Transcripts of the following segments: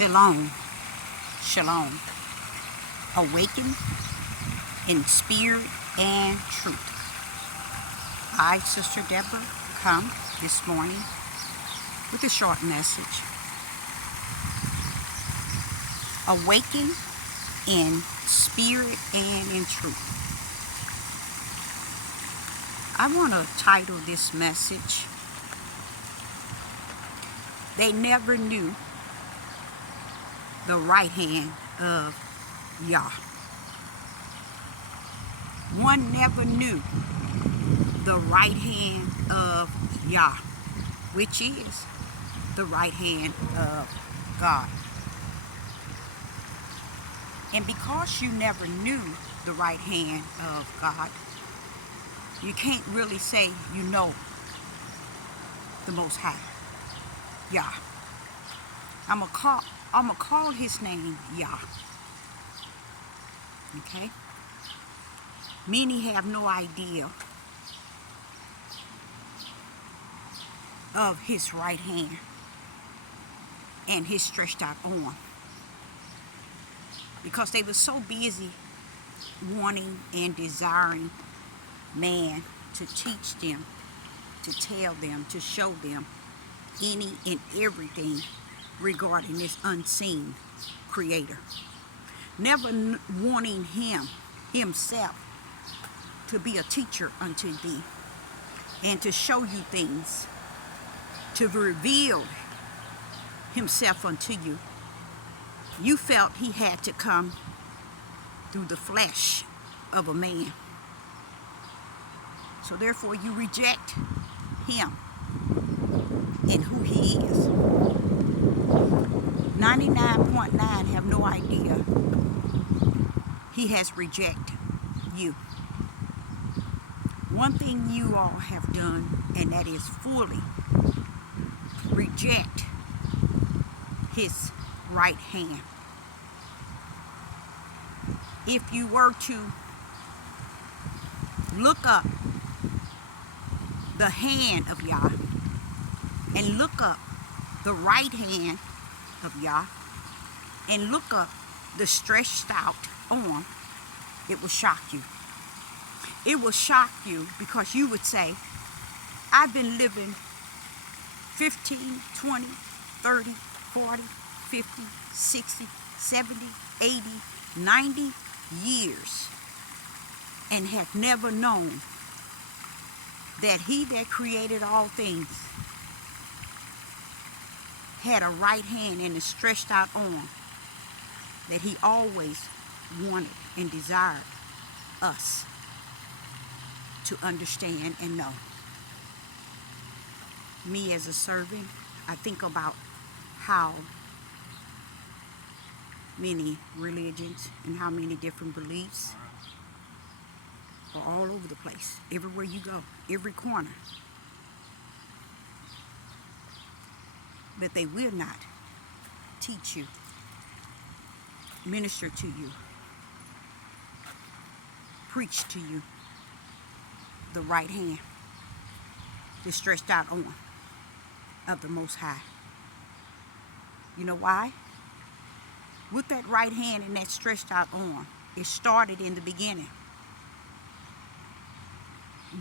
Shalom, shalom. Awaken in spirit and truth. I, Sister Deborah, come this morning with a short message. Awaken in spirit and in truth. I want to title this message, They Never Knew the Right Hand of Yah. One never knew the right hand of Yah, which is the right hand of God. And because you never knew the right hand of God, you can't really say you know the Most High, Yah. I'm gonna call his name Yah. Okay? Many have no idea of his right hand and his stretched out arm, because they were so busy wanting and desiring man to teach them, to tell them, to show them any and everything regarding this unseen creator. Never wanting himself to be a teacher unto thee and to show you things, to reveal himself unto you. You felt he had to come through the flesh of a man. So therefore you reject him and who he is. 99.9 have no idea he has rejected you. One thing you all have done, and that is fully reject his right hand. If you were to look up the hand of Yah and look up the right hand of Yah and look up the stretched out arm, it will shock you. It will shock you, because you would say, I've been living 15, 20, 30, 40, 50, 60, 70, 80, 90 years and have never known that he that created all things had a right hand and a stretched out arm that he always wanted and desired us to understand and know. Me as a servant, I think about how many religions and how many different beliefs are all over the place, everywhere you go, every corner. But they will not teach you, minister to you, preach to you the right hand, the stretched out arm of the Most High. You know why? With that right hand and that stretched out arm, it started in the beginning.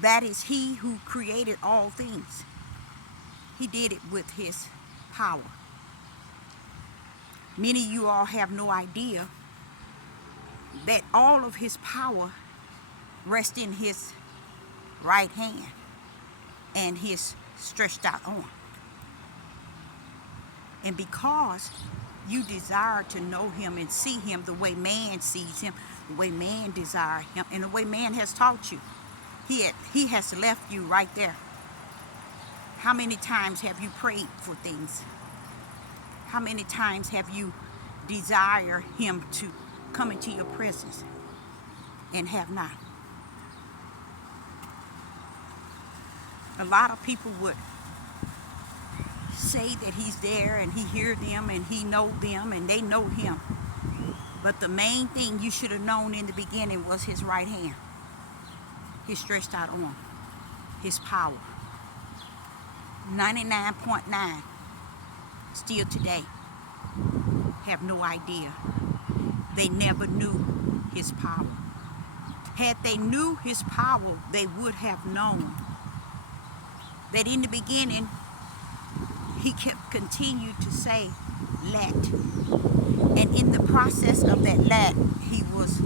That is he who created all things. He did it with his power. Many of you all have no idea that all of his power rests in his right hand and his stretched out arm. And because you desire to know him and see him the way man sees him, the way man desires him, and the way man has taught you, he has left you right there. How many times have you prayed for things? How many times have you desired him to come into your presence and have not? A lot of people would say that he's there and he hears them and he knows them and they know him. But the main thing you should have known in the beginning was his right hand, his stretched out arm, his power. 99.9 still today have no idea. They never knew his power. Had they knew his power, they would have known that in the beginning, he kept continued to say, let. And in the process of that let, he was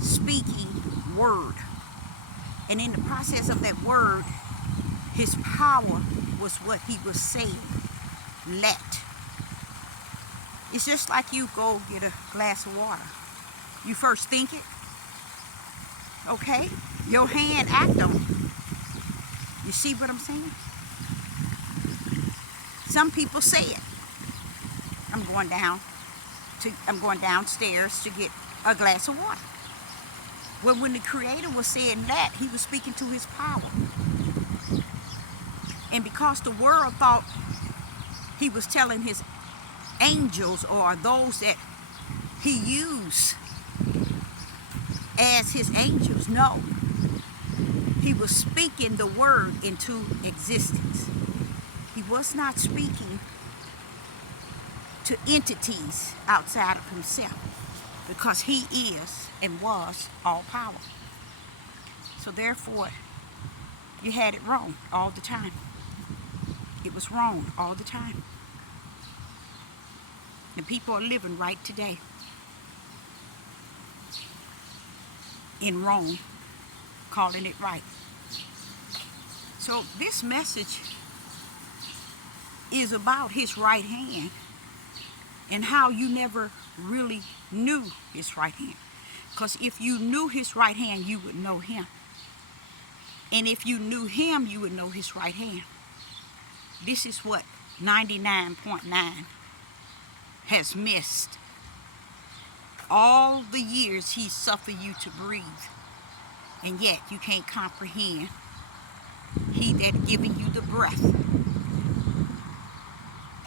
speaking word. And in the process of that word, his power was what he was saying, let. It's just like you go get a glass of water. You first think it, okay? Your hand act on it. You see what I'm saying? Some people say it. I'm going downstairs to get a glass of water. Well, when the Creator was saying that, he was speaking to his power. And because the world thought he was telling his angels or those that he used as his angels, no. He was speaking the word into existence. He was not speaking to entities outside of himself, because he is and was all power. So therefore, you had it wrong all the time. It was wrong all the time. And people are living right today in wrong, calling it right. So this message is about his right hand and how you never really knew his right hand. Because if you knew his right hand, you would know him. And if you knew him, you would know his right hand. This is what 99.9 has missed. All the years he suffered you to breathe, and yet you can't comprehend. He that giving you the breath,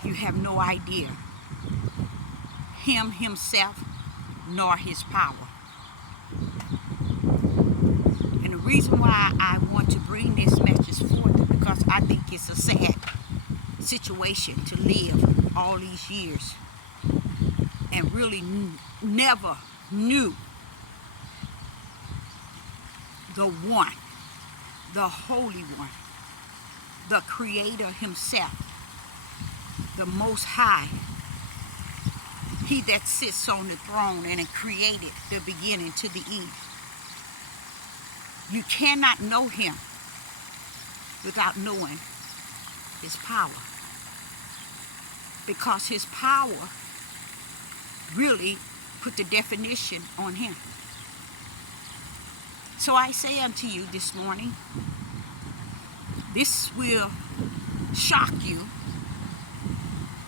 you have no idea. Him himself, nor his power. And the reason why I want to bring this message forth is because I think it's a sad situation to live all these years and really never knew the one, the Holy One, the Creator himself, the Most High, he that sits on the throne and created the beginning to the end. You cannot know him without knowing his power, because his power really put the definition on him. So I say unto you this morning, this will shock you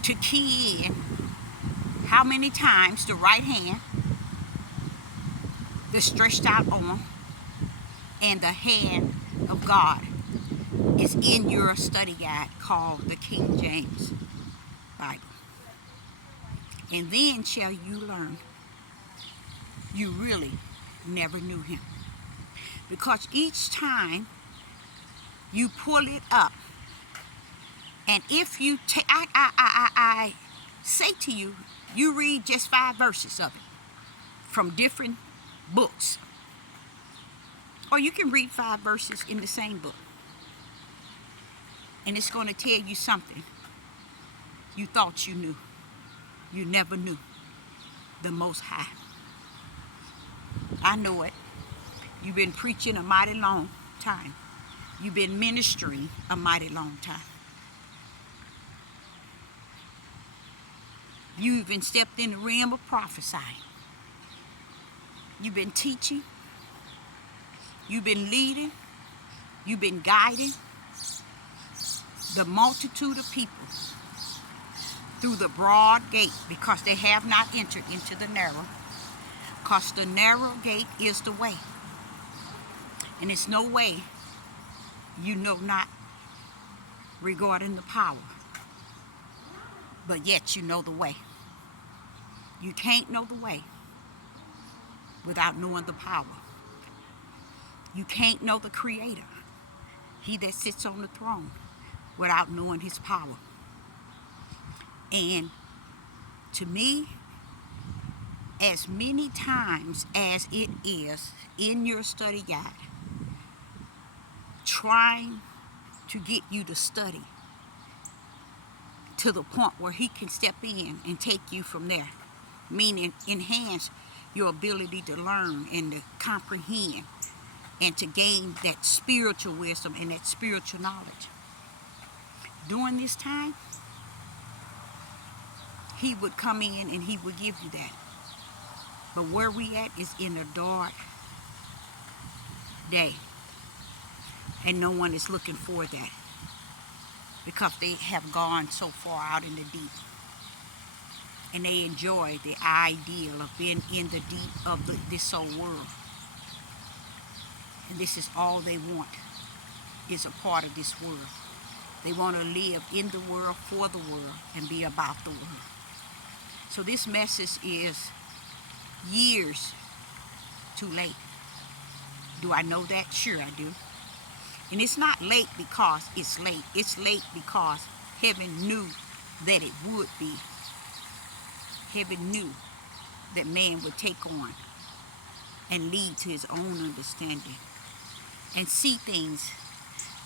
to key in how many times the right hand, the stretched out arm, and the hand of God is in your study guide called the King James Bible. And then shall you learn you really never knew him. Because each time you pull it up, and if you take, I say to you, you read just 5 verses of it from different books. Or you can read 5 verses in the same book. And it's going to tell you something you thought you knew. You never knew the Most High. I know it. You've been preaching a mighty long time. You've been ministering a mighty long time. You even stepped in the realm of prophesying. You've been teaching. You've been leading. You've been guiding the multitude of people through the broad gate, because they have not entered into the narrow. Because the narrow gate is the way. And it's no way you know not regarding the power. But yet you know the way. You can't know the way without knowing the power. You can't know the Creator, he that sits on the throne, without knowing his power. And To me, as many times as it is in your study guide, trying to get you to study to the point where he can step in and take you from there, meaning enhance your ability to learn and to comprehend and to gain that spiritual wisdom and that spiritual knowledge. During this time, he would come in and he would give you that. But where we at is in a dark day. And no one is looking for that, because they have gone so far out in the deep. And they enjoy the ideal of being in the deep of this old world. And this is all they want, is a part of this world. They want to live in the world, for the world, and be about the world. So this message is years too late. Do I know that? Sure I do. And it's not late because it's late. It's late because heaven knew that it would be. Heaven knew that man would take on and lead to his own understanding and see things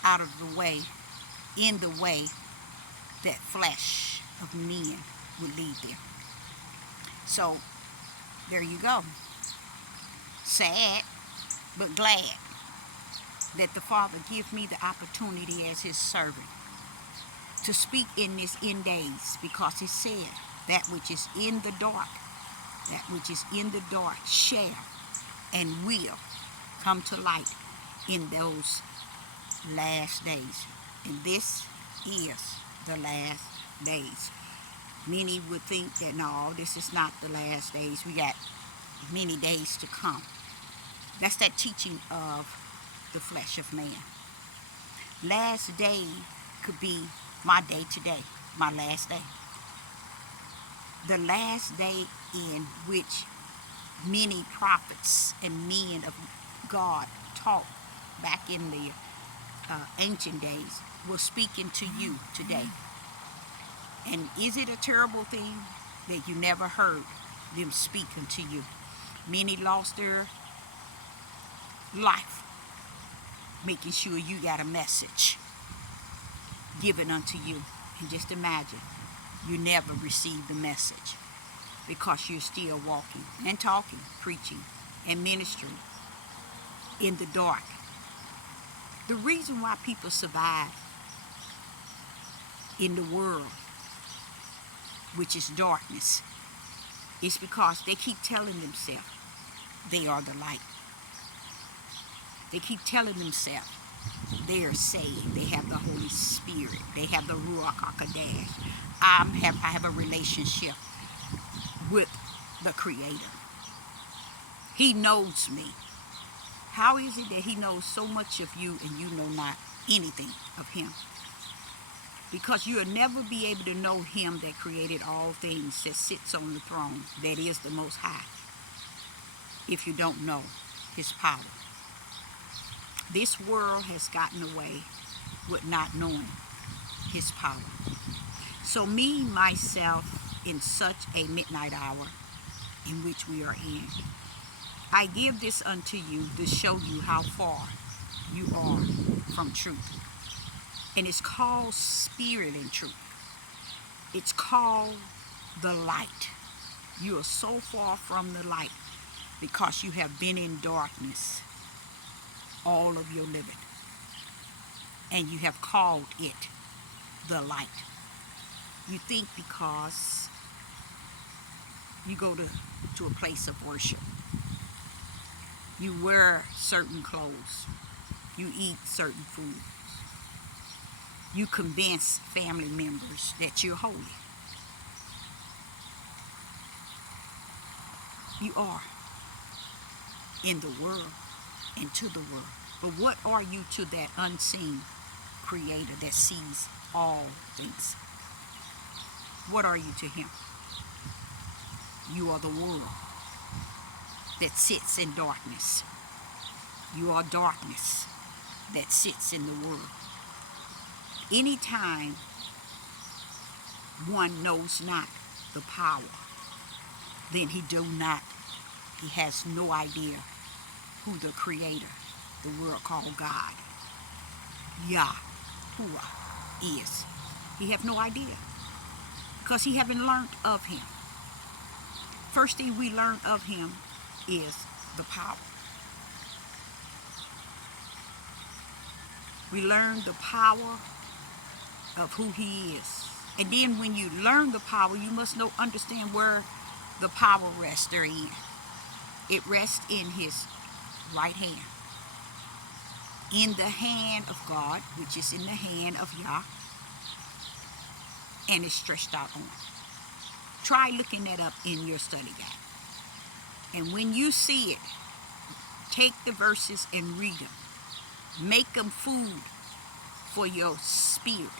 out of the way, in the way that flesh of men would lead them. So, there you go. Sad, but glad that the Father give me the opportunity as his servant to speak in this end days, because he said that which is in the dark, that which is in the dark shall and will come to light in those last days. And this is the last days. Many would think that no, this is not the last days. We got many days to come. That's that teaching of the flesh of man. Last day could be my day today, my last day. The last day in which many prophets and men of God taught back in the ancient days will speak into you today. And is it a terrible thing that you never heard them speak unto you? Many lost their life making sure you got a message given unto you. And just imagine, you never received the message because you're still walking and talking, preaching and ministering in the dark. The reason why people survive in the world, which is darkness, is because they keep telling themselves they are the light. They keep telling themselves they are saved. They have the Holy Spirit. They have the Ruach HaKodesh. I have a relationship with the Creator. He knows me. How is it that he knows so much of you and you know not anything of him? Because you'll never be able to know him that created all things, that sits on the throne, that is the Most High, if you don't know his power. This world has gotten away with not knowing his power. So me, myself, in such a midnight hour in which we are in, I give this unto you to show you how far you are from truth. And it's called spirit and truth. It's called the light. You are so far from the light because you have been in darkness all of your living. And you have called it the light. You think because you go to a place of worship, you wear certain clothes, you eat certain foods, you convince family members that you're holy. You are in the world and to the world. But what are you to that unseen Creator that sees all things? What are you to him? You are the world that sits in darkness. You are darkness that sits in the world. Anytime one knows not the power, then he has no idea who the creator, the world called God, Yahuwah, is. He have no idea because he haven't learned of him. First thing we learn of him is the power. We learn the power of who he is. And then when you learn the power, you must understand where the power rests therein. It rests in his right hand. In the hand of God, which is in the hand of Yah, and it's stretched out on. Try looking that up in your study guide. And when you see it, take the verses and read them. Make them food for your spirit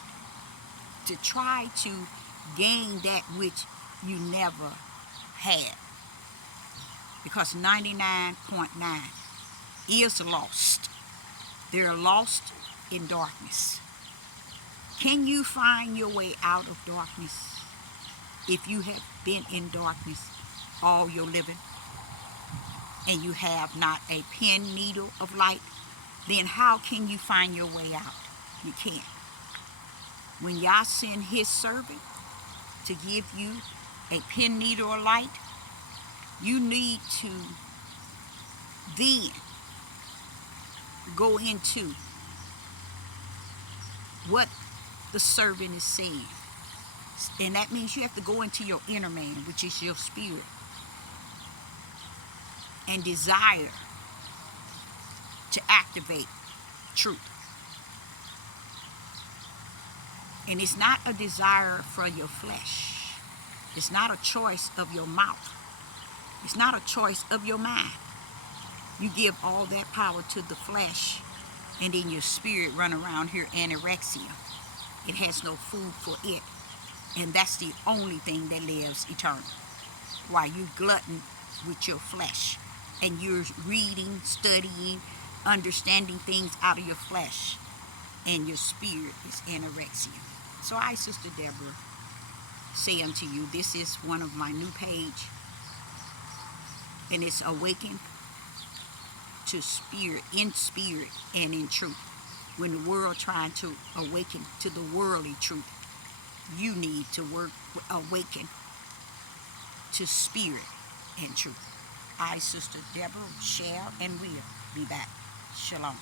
to try to gain that which you never had. Because 99.9 is lost. They're lost in darkness. Can you find your way out of darkness if you have been in darkness all your living and you have not a pen needle of light? Then how can you find your way out? You can't. When Yah sent his servant to give you a pen needle of light, you need to then go into what the servant is saying. And that means you have to go into your inner man, which is your spirit, and desire to activate truth. And it's not a desire for your flesh. It's not a choice of your mouth. It's not a choice of your mind. You give all that power to the flesh, and then your spirit run around here anorexia. It has no food for it. And that's the only thing that lives eternal. While you glutton with your flesh, and you're reading, studying, understanding things out of your flesh, and your spirit is anorexia. So I, Sister Deborah, say unto you, this is one of my new page, and it's awakened to spirit and in truth. When the world trying to awaken to the worldly truth, you need to awaken to spirit and truth. I, Sister Deborah, shall and will be back. Shalom.